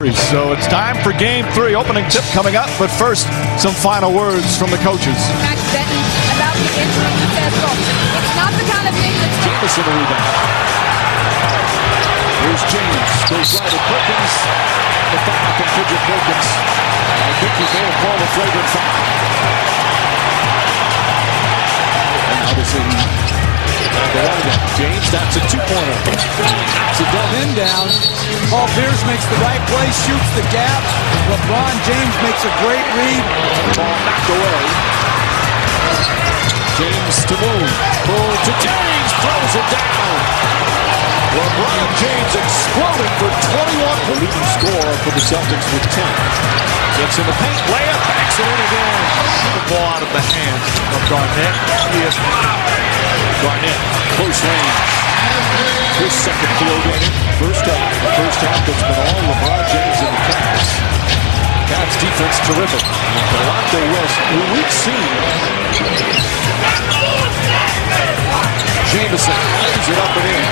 So it's time for game 3. Opening tip coming up, but first, some final words from the coaches. Max Denton about the injury. He says, look, it's not the kind of thing that's Jamison the rebound. Here's James. Goes right at Perkins. The foul from Fidget Perkins. I think he may have called a flagrant foul. And now this is James, that's a two-pointer. It's a in down. Paul Pierce makes the right play, shoots the gap. LeBron James makes a great read. Ball knocked away. James to Moon. Moon to James. Throws it down. LeBron James exploding for 21. The leading scorer for the Celtics with 10. Gets in the paint. Layup. Backs it in again. The ball out of the hands of Garnett. Garnett, close range. His second field goal. First half that's been all LeBron James and the Cavs. Cavs defense terrific. Delonte West, who we've seen. Jamison lays it up and in.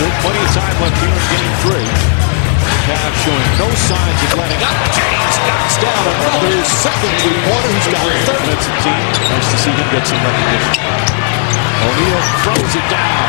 Still plenty of time left here in game 3. Cavs showing no signs of letting up. James knocks down another second three-pointer. He's got 30. That's a team. Nice to see him get some recognition. O'Neal throws it down.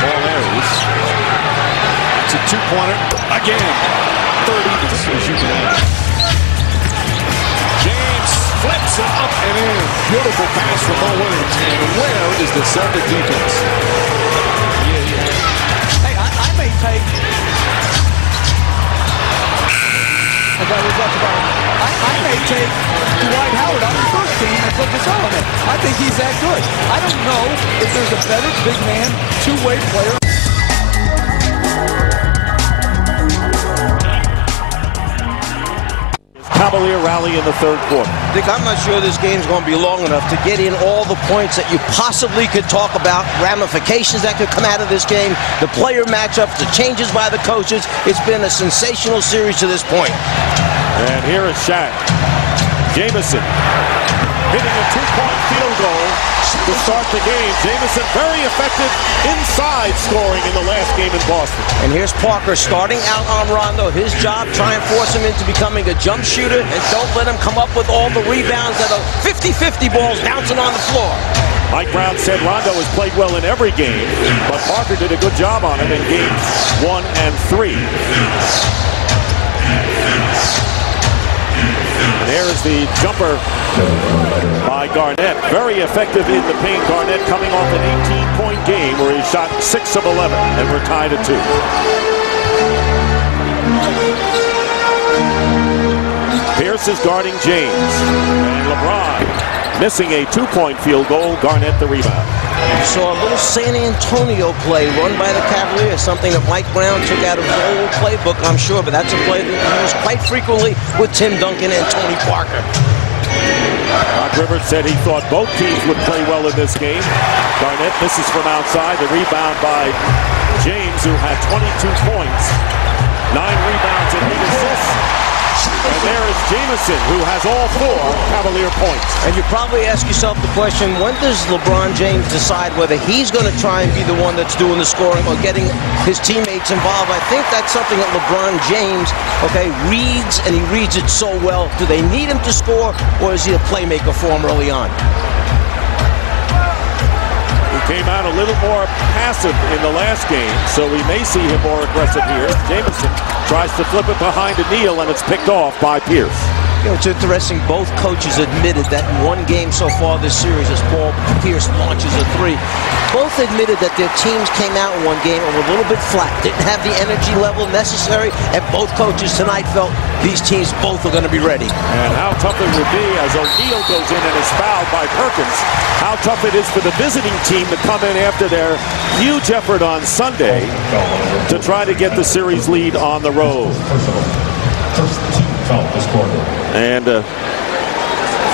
Ball areas. It's a two-pointer. Again. 30 as you can have. James flips it up and in. Beautiful pass from Mo Williams. And where is the Celtic defense? I may take Dwight Howard on the first team and put this on it. I think he's that good. I don't know if there's a better big man, two-way player. Cavalier rally in the third quarter. Dick, I'm not sure this game's going to be long enough to get in all the points that you possibly could talk about, ramifications that could come out of this game, the player matchups, the changes by the coaches. It's been a sensational series to this point. And here is Shaq. Jamison hitting a two-point field goal to start the game. Jamison very effective inside scoring in the last game in Boston. And here's Parker starting out on Rondo. His job, try and force him into becoming a jump shooter and don't let him come up with all the rebounds that are 50-50 balls bouncing on the floor. Mike Brown said Rondo has played well in every game, but Parker did a good job on him in games 1 and 3. And there is the jumper by Garnett. Very effective in the paint. Garnett coming off an 18-point game where he shot 6 of 11, and we're tied at 2. Pierce is guarding James. And LeBron missing a 2-point field goal. Garnett the rebound. You saw a little San Antonio play run by the Cavaliers, something that Mike Brown took out of his old playbook, I'm sure, but that's a play that he used quite frequently with Tim Duncan and Tony Parker. Doc Rivers said he thought both teams would play well in this game. Garnett misses from outside. The rebound by James, who had 22 points, 9 rebounds and 8 assists. And there is Jamison, who has all 4 Cavalier points. And you probably ask yourself the question, when does LeBron James decide whether he's going to try and be the one that's doing the scoring or getting his teammates involved? I think that's something that LeBron James, reads, and he reads it so well. Do they need him to score, or is he a playmaker for him early on? Came out a little more passive in the last game, so we may see him more aggressive here. Jamison tries to flip it behind O'Neal, and it's picked off by Pierce. You know, it's interesting, both coaches admitted that in one game so far this series, as Paul Pierce launches a 3, both admitted that their teams came out in one game and were a little bit flat, didn't have the energy level necessary, and both coaches tonight felt these teams both are going to be ready. And how tough it would be as O'Neal goes in and is fouled by Perkins. How tough it is for the visiting team to come in after their huge effort on Sunday to try to get the series lead on the road. And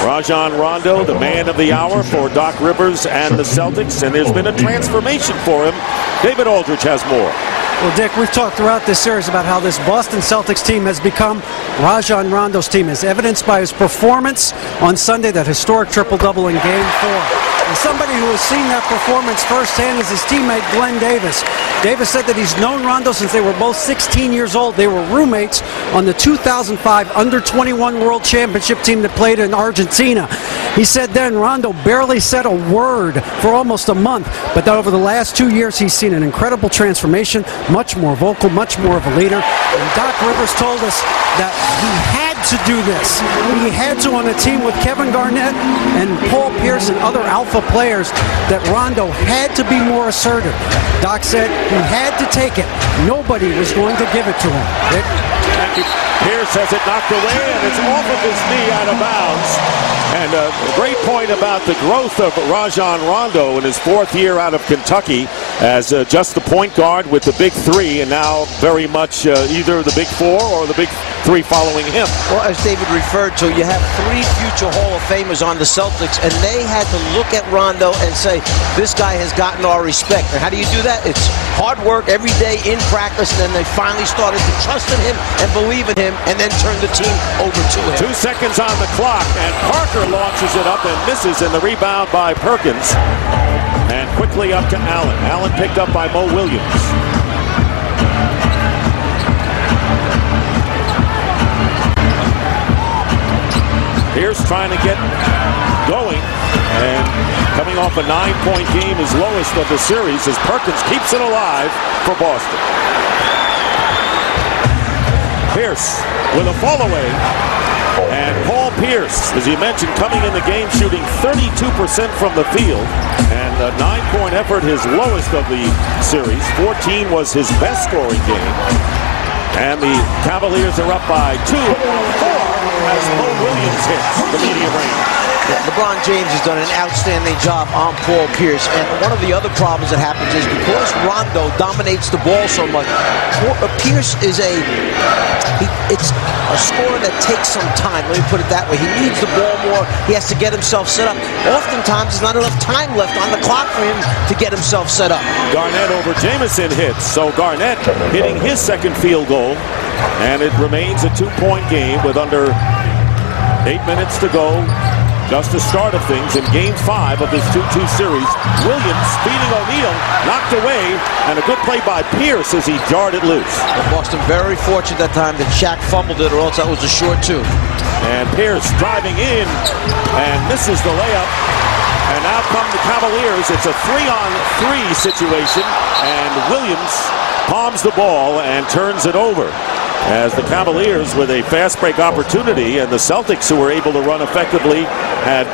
Rajon Rondo, the man of the hour for Doc Rivers and the Celtics, and there's been a transformation for him. David Aldridge has more. Well, Dick, we've talked throughout this series about how this Boston Celtics team has become Rajon Rondo's team, as evidenced by his performance on Sunday, that historic triple-double in Game 4. And somebody who has seen that performance firsthand is his teammate Glenn Davis. Davis said that he's known Rondo since they were both 16 years old. They were roommates on the 2005 Under-21 World Championship team that played in Argentina. He said then Rondo barely said a word for almost a month, but that over the last 2 years he's seen an incredible transformation, much more vocal, much more of a leader. And Doc Rivers told us that he had to do this. He had to on a team with Kevin Garnett and Paul Pierce and other alpha players, that Rondo had to be more assertive. Doc said he had to take it. Nobody was going to give it to him. Rick? Pierce has it knocked away, and it's off of his knee out of bounds. And a great point about the growth of Rajon Rondo in his 4th year out of Kentucky as just the point guard with the big 3, and now very much either the big 4 or the big 3 following him. Well, as David referred to, you have 3 future Hall of Famers on the Celtics, and they had to look at Rondo and say, this guy has gotten our respect. And how do you do that? It's hard work every day in practice, and then they finally started to trust in him and believe in him, and then turn the team over to him. 2 seconds on the clock, and Parker launches it up and misses, and the rebound by Perkins. And quickly up to Allen. Allen picked up by Mo Williams. Pierce trying to get going, and coming off a 9-point game, his lowest of the series, as Perkins keeps it alive for Boston. Pierce with a fall away, and Paul Pierce, as you mentioned, coming in the game shooting 32% from the field, and a 9-point effort, his lowest of the series. 14 was his best scoring game, and the Cavaliers are up by 2, 4 as Mo Williams hits the medium range. LeBron James has done an outstanding job on Paul Pierce, and one of the other problems that happens is because Rondo dominates the ball so much, Pierce is it's a scorer that takes some time. Let me put it that way. He needs the ball more. He has to get himself set up. Oftentimes, there's not enough time left on the clock for him to get himself set up. Garnett over Jamison hits, so Garnett hitting his 2nd field goal, and it remains a 2-point game with under 8 minutes to go. Just the start of things in Game 5 of this 2-2 series. Williams feeding O'Neal, knocked away, and a good play by Pierce as he jarred it loose. Boston very fortunate that time that Shaq fumbled it, or else that was a short 2. And Pierce driving in and misses the layup. And now come the Cavaliers. It's a 3-on-3 situation, and Williams palms the ball and turns it over, as the Cavaliers with a fast break opportunity, and the Celtics, who were able to run effectively, had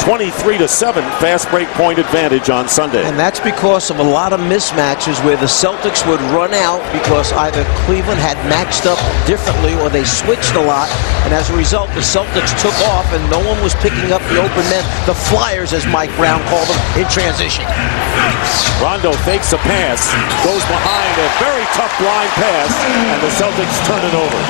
23-7 fast break point advantage on Sunday. And that's because of a lot of mismatches where the Celtics would run out because either Cleveland had matched up differently or they switched a lot, and as a result the Celtics took off and no one was picking up the open men, the flyers as Mike Brown called them, in transition. Rondo fakes a pass, goes behind a very tough blind pass, and the Celtics turn it over.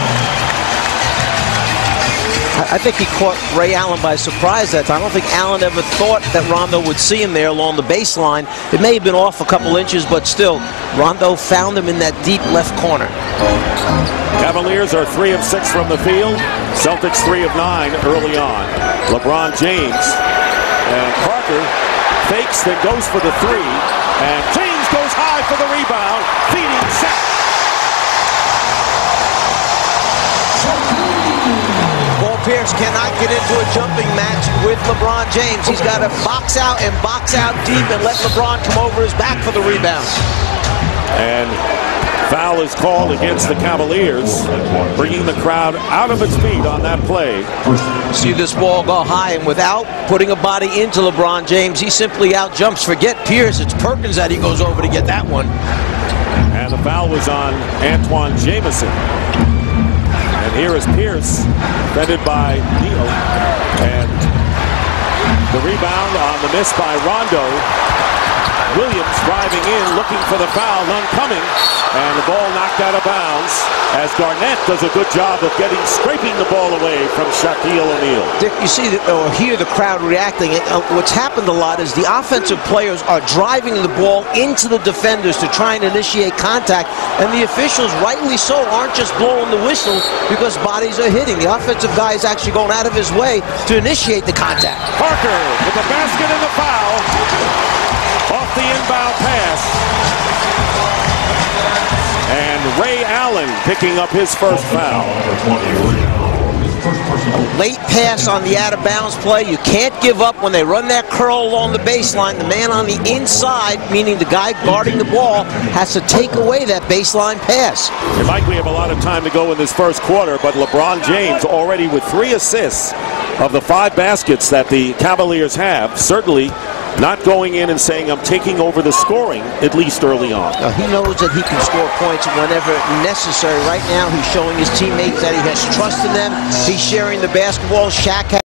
I think he caught Ray Allen by surprise that time. I don't think Allen ever thought that Rondo would see him there along the baseline. It may have been off a couple inches, but still, Rondo found him in that deep left corner. Cavaliers are 3 of 6 from the field. Celtics 3 of 9 early on. LeBron James and Parker fakes, then goes for the 3. And James goes high for the rebound, feeding Shaq. Pierce cannot get into a jumping match with LeBron James. He's got to box out deep and let LeBron come over his back for the rebound. And foul is called against the Cavaliers, bringing the crowd out of its feet on that play. See this ball go high, and without putting a body into LeBron James, he simply out jumps. Forget Pierce, it's Perkins that he goes over to get that one. And the foul was on Antoine Jamison. And here is Pierce, defended by Neal. And the rebound on the miss by Rondo. Williams driving driving in, looking for the foul, none coming, and the ball knocked out of bounds as Garnett does a good job of scraping the ball away from Shaquille O'Neal. Dick, you see or hear the crowd reacting. What's happened a lot is the offensive players are driving the ball into the defenders to try and initiate contact, and the officials, rightly so, aren't just blowing the whistle because bodies are hitting. The offensive guy is actually going out of his way to initiate the contact. Parker with the basket and the foul off the inbound pass. And Ray Allen picking up his first foul. Late pass on the out-of-bounds play. You can't give up when they run that curl along the baseline. The man on the inside, meaning the guy guarding the ball, has to take away that baseline pass. And Mike, we have a lot of time to go in this first quarter, but LeBron James already with 3 assists of the 5 baskets that the Cavaliers have, certainly not going in and saying, I'm taking over the scoring, at least early on. He knows that he can score points whenever necessary. Right now, he's showing his teammates that he has trust in them. He's sharing the basketball. Shaq has